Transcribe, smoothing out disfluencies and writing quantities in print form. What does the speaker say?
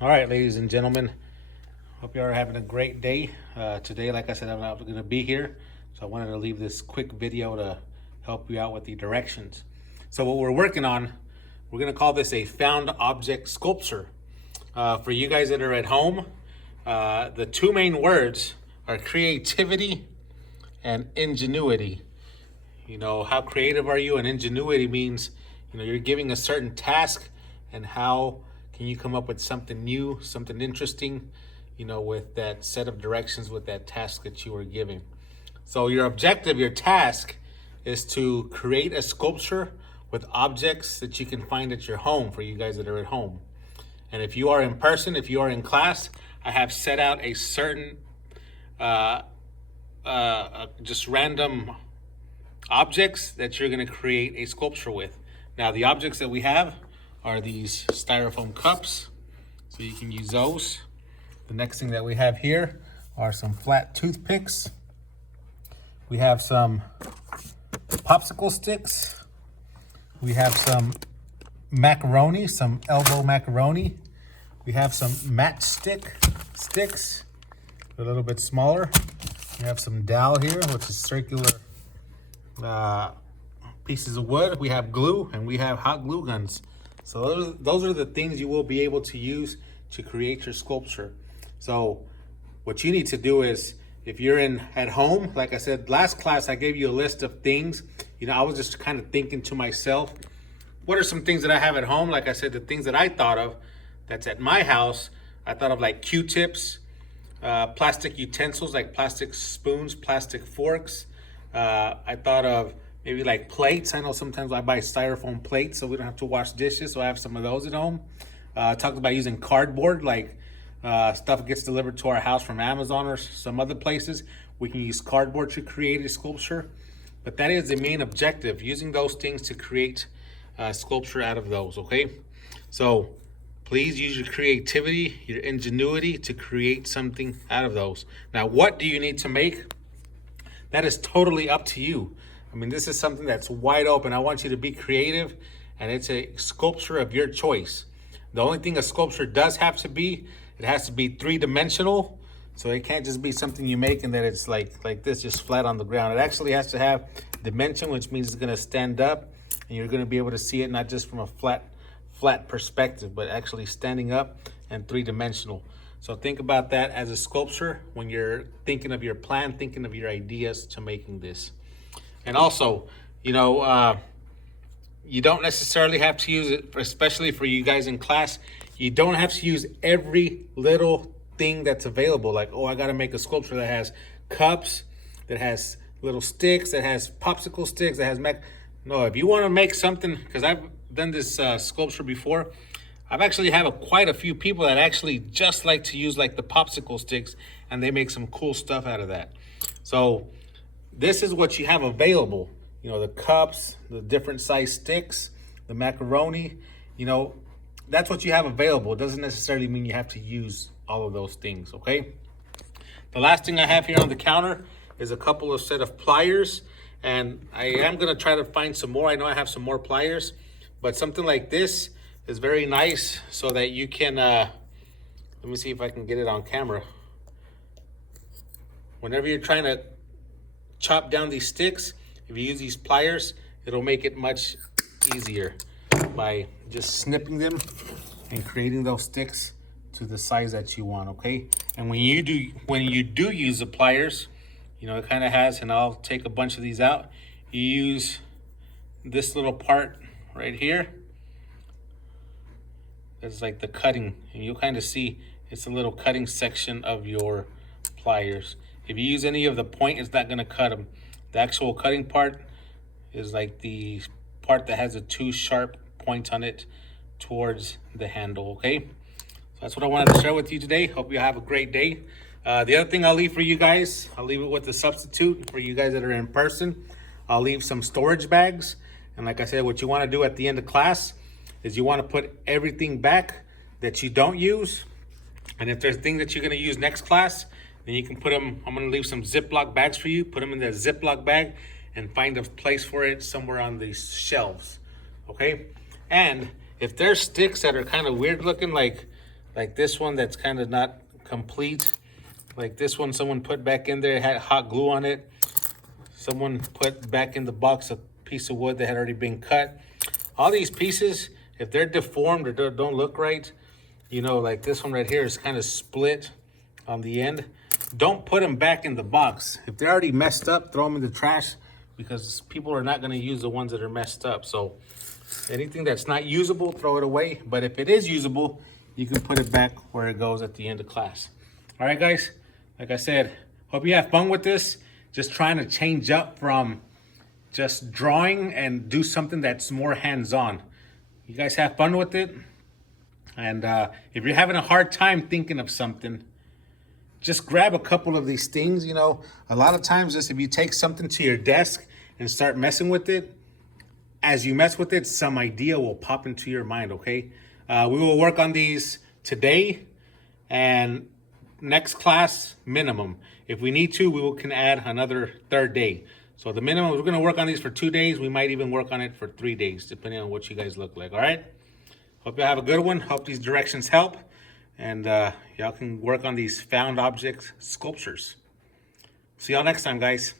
All right, ladies and gentlemen, hope you are having a great day. Today, like I said, I'm not going to be here, so I wanted to leave this quick video to help you out with the directions. So what we're working on, we're going to call this a found object sculpture. For you guys that are at home, the two main words are creativity and ingenuity. You know, how creative are you? And ingenuity means, you're giving a certain task, and how can you come up with something new, something interesting, with that set of directions, with that task that you were giving. So your objective, your task, is to create a sculpture with objects that you can find at your home, for you guys that are at home. And if you are in person, if you are in class, I have set out a certain just random objects that you're going to create a sculpture with. Now, the objects that we have are these styrofoam cups, so you can use those. The next thing that we have here are some flat toothpicks. We have some popsicle sticks. We have some macaroni, some elbow macaroni. We have some matchstick sticks, a little bit smaller. We have some dowel here, which is circular pieces of wood. We have glue, and we have hot glue guns. So those are the things you will be able to use to create your sculpture. So what you need to do is, if you're at home, like I said, last class I gave you a list of things. I was just kind of thinking to myself, what are some things that I have at home? Like I said, the things that I thought of that's at my house, I thought of like Q-tips, plastic utensils like plastic spoons, plastic forks. I thought of maybe like plates. I know sometimes I buy styrofoam plates so we don't have to wash dishes, so I have some of those at home. Talked about using cardboard, like stuff gets delivered to our house from Amazon or some other places. We can use cardboard to create a sculpture. But that is the main objective, using those things to create sculpture out of those, okay? So please use your creativity, your ingenuity to create something out of those. Now, what do you need to make? That is totally up to you. I mean, this is something that's wide open. I want you to be creative, and it's a sculpture of your choice. The only thing a sculpture does have to be, it has to be three-dimensional. So it can't just be something you make and that it's like this, just flat on the ground. It actually has to have dimension, which means it's going to stand up, and you're going to be able to see it not just from a flat perspective, but actually standing up and three-dimensional. So think about that as a sculpture when you're thinking of your plan, thinking of your ideas to making this. And also, you don't necessarily have to use it, especially for you guys in class. You don't have to use every little thing that's available. Like, I got to make a sculpture that has cups, that has little sticks, that has popsicle sticks, that has No, if you want to make something, because I've done this sculpture before, I've actually have quite a few people that actually just like to use like the popsicle sticks, and they make some cool stuff out of that. So this is what you have available. The cups, the different size sticks, the macaroni, that's what you have available. It doesn't necessarily mean you have to use all of those things, okay? The last thing I have here on the counter is a couple of set of pliers, and I am gonna try to find some more. I know I have some more pliers, but something like this is very nice so that you can, let me see if I can get it on camera. Whenever you're trying to chop down these sticks, if you use these pliers, it'll make it much easier by just snipping them and creating those sticks to the size that you want, okay? And when you do use the pliers, it kind of has, and I'll take a bunch of these out, you use this little part right here. That's like the cutting, and you'll kind of see it's a little cutting section of your pliers. If you use any of the point, it's not going to cut them. The actual cutting part is like the part that has the two sharp points on it towards the handle, okay? So that's what I wanted to share with you today. Hope you have a great day. The other thing I'll leave for you guys, I'll leave it with the substitute for you guys that are in person. I'll leave some storage bags. And like I said, what you want to do at the end of class is you want to put everything back that you don't use. And if there's things that you're going to use next class, then you can put them, I'm going to leave some Ziploc bags for you. Put them in the Ziploc bag and find a place for it somewhere on these shelves, okay? And if there's sticks that are kind of weird looking, like like this one that's kind of not complete. Like this one, someone put back in there, it had hot glue on it. Someone put back in the box a piece of wood that had already been cut. All these pieces, if they're deformed or don't look right, you know, like this one right here is kind of split on the end. Don't put them back in the box. If they're already messed up, throw them in the trash, because people are not going to use the ones that are messed up. So anything that's not usable, throw it away. But if it is usable, you can put it back where it goes at the end of class. All right, guys, like I said, hope you have fun with this. Just trying to change up from just drawing and do something that's more hands-on. You guys have fun with it. And if you're having a hard time thinking of something, just grab a couple of these things. You know, a lot of times just if you take something to your desk and start messing with it, as you mess with it, some idea will pop into your mind, okay? We will work on these today and next class minimum. If we need to, we can add another third day. So the minimum, we're gonna work on these for 2 days. We might even work on it for 3 days, depending on what you guys look like, all right? Hope you have a good one. Hope these directions help. And y'all can work on these found object sculptures. See y'all next time, guys.